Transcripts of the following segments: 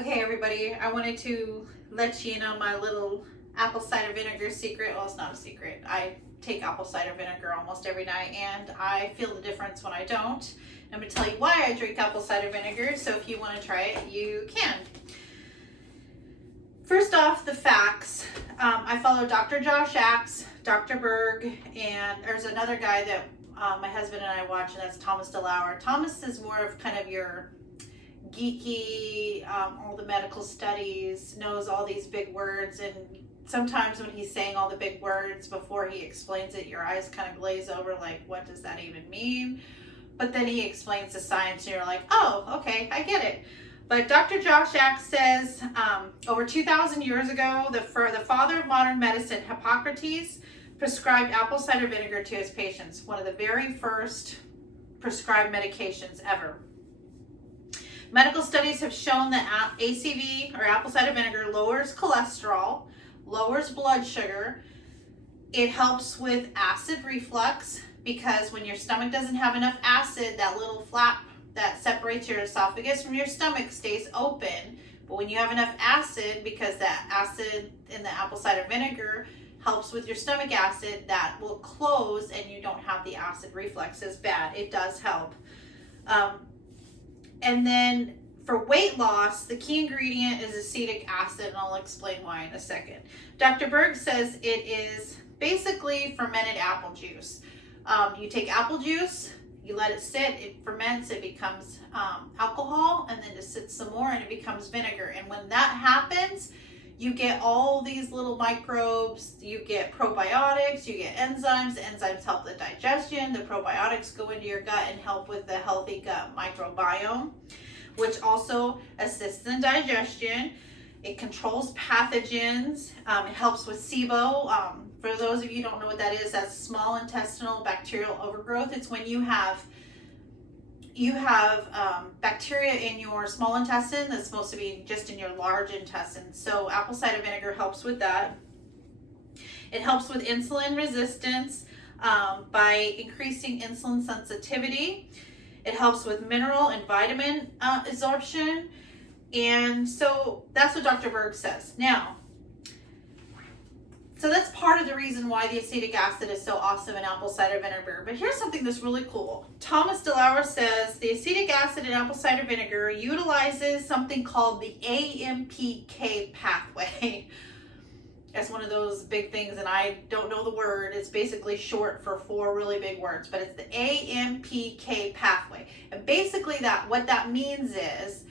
Okay, everybody, I wanted to let you know my little apple cider vinegar secret. Well, it's not a secret. I take apple cider vinegar almost every night, and I feel the difference when I don't. I'm going to tell you why I drink apple cider vinegar, so if you want to try it, you can. First off, the facts. I follow Dr. Josh Axe, Dr. Berg, and there's another guy that my husband and I watch, and that's Thomas DeLauer. Thomas is more of kind of your geeky, all the medical studies, knows all these big words, and sometimes when he's saying all the big words before he explains it, your eyes kind of glaze over like, what does that even mean? But then he explains the science and you're like, oh, okay, I get it. But Dr. Josh Axe says over 2,000 years ago, the father of modern medicine, Hippocrates, prescribed apple cider vinegar to his patients, one of the very first prescribed medications ever. Medical studies have shown that ACV, or apple cider vinegar, lowers cholesterol, lowers blood sugar. It helps with acid reflux, because when your stomach doesn't have enough acid, that little flap that separates your esophagus from your stomach stays open. But when you have enough acid, because that acid in the apple cider vinegar helps with your stomach acid, that will close and you don't have the acid reflux as bad. It does help. And then for weight loss, the key ingredient is acetic acid, and I'll explain why in a second. Dr. Berg says it is basically fermented apple juice. You take apple juice, you let it sit, it ferments, it becomes alcohol, and then it sits some more and it becomes vinegar. And when that happens, you get all these little microbes, you get probiotics, you get enzymes. The enzymes help the digestion. The probiotics go into your gut and help with the healthy gut microbiome, which also assists in digestion. It controls pathogens. It helps with SIBO. For those of you who don't know what that is, that's small intestinal bacterial overgrowth. It's when you have bacteria in your small intestine that's supposed to be just in your large intestine. So apple cider vinegar helps with that. It helps with insulin resistance by increasing insulin sensitivity. It helps with mineral and vitamin absorption. And so that's what Dr. Berg says. Now, so that's part of the reason why the acetic acid is so awesome in apple cider vinegar. But here's something that's really cool. Thomas DeLauer says the acetic acid in apple cider vinegar utilizes something called the AMPK pathway. That's one of those big things, and I don't know the word. It's basically short for 4 really big words, but it's the AMPK pathway. And basically what that means is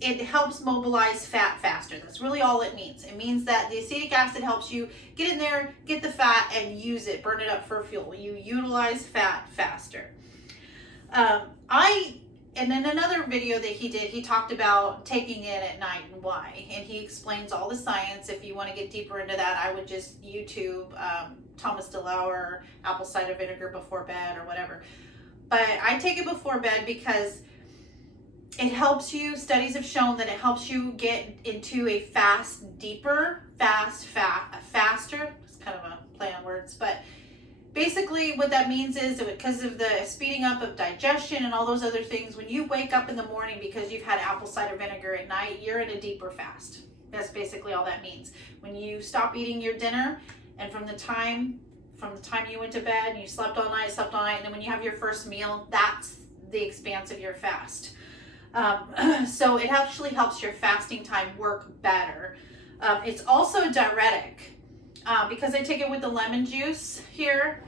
it helps mobilize fat faster. That's really all it means. It means that the acetic acid helps you get in there, get the fat, and use it, burn it up for fuel. You utilize fat faster. And in another video that he did, he talked about taking it at night and why. And he explains all the science. If you want to get deeper into that, I would just YouTube Thomas DeLauer, apple cider vinegar before bed or whatever. But I take it before bed because it helps you, studies have shown that it helps you get into a faster. It's kind of a play on words, but basically what that means is that because of the speeding up of digestion and all those other things, when you wake up in the morning because you've had apple cider vinegar at night, you're in a deeper fast. That's basically all that means. When you stop eating your dinner, and from the time you went to bed and you slept all night, and then when you have your first meal, that's the expanse of your fast. So it actually helps your fasting time work better. It's also a diuretic. Because I take it with the lemon juice here,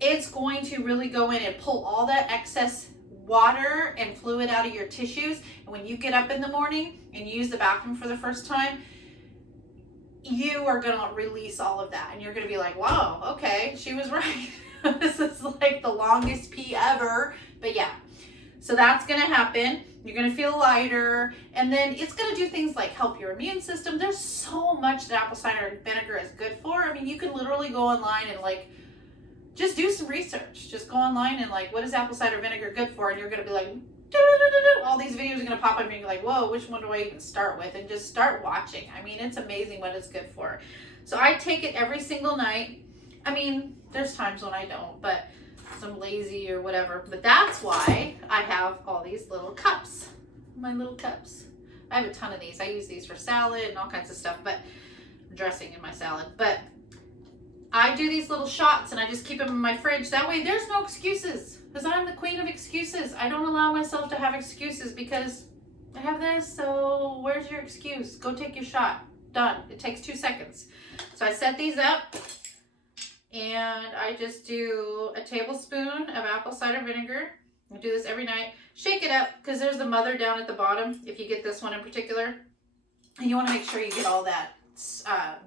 it's going to really go in and pull all that excess water and fluid out of your tissues. And when you get up in the morning and use the bathroom for the first time, you are going to release all of that. And you're going to be like, wow, okay, she was right. This is like the longest pee ever. But yeah. So that's going to happen. You're going to feel lighter, and then it's going to do things like help your immune system. There's so much that apple cider vinegar is good for. I mean, you can literally go online and just do some research. Just go online and what is apple cider vinegar good for? And you're going to be like, all these videos are going to pop up and you're like, whoa, which one do I even start with? And just start watching. I mean, it's amazing what it's good for. So I take it every single night. I mean, there's times when I don't, but I'm lazy or whatever. But that's why I have all these little cups. My little cups. I have a ton of these. I use these for salad and all kinds of stuff, but dressing in my salad. But I do these little shots and I just keep them in my fridge. That way there's no excuses, because I'm the queen of excuses. I don't allow myself to have excuses because I have this, so where's your excuse? Go take your shot. Done. It takes 2 seconds. So I set these up and I just do a tablespoon of apple cider vinegar. I do this every night. Shake it up because there's the mother down at the bottom if you get this one in particular. And you want to make sure you get all that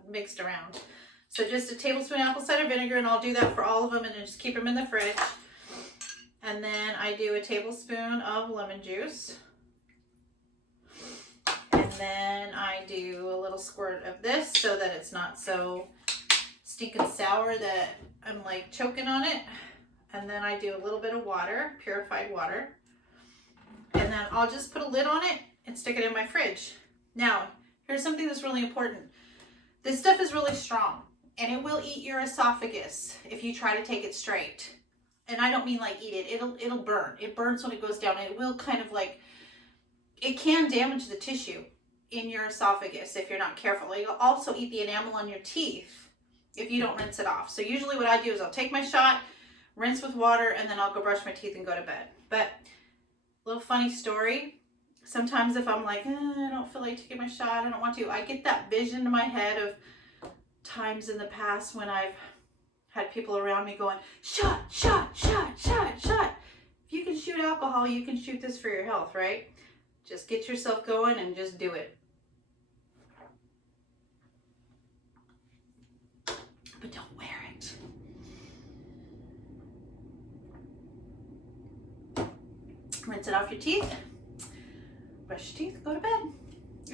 mixed around. So just a tablespoon apple cider vinegar, and I'll do that for all of them and then just keep them in the fridge. And then I do a tablespoon of lemon juice. And then I do a little squirt of this so that it's not so stinking sour that I'm like choking on it. And then I do a little bit of water, purified water. And then I'll just put a lid on it and stick it in my fridge. Now, here's something that's really important. This stuff is really strong and it will eat your esophagus if you try to take it straight. And I don't mean like eat it, it'll burn. It burns when it goes down. It will kind of like, it can damage the tissue in your esophagus if you're not careful. It'll also eat the enamel on your teeth if you don't rinse it off. So usually what I do is I'll take my shot, rinse with water, and then I'll go brush my teeth and go to bed. But little funny story. Sometimes if I'm like, I don't feel like taking my shot, I don't want to, I get that vision in my head of times in the past when I've had people around me going, shot, shot, shot, shot, shot. If you can shoot alcohol, you can shoot this for your health, right? Just get yourself going and just do it. But don't wear it. Rinse it off your teeth. Brush your teeth, go to bed.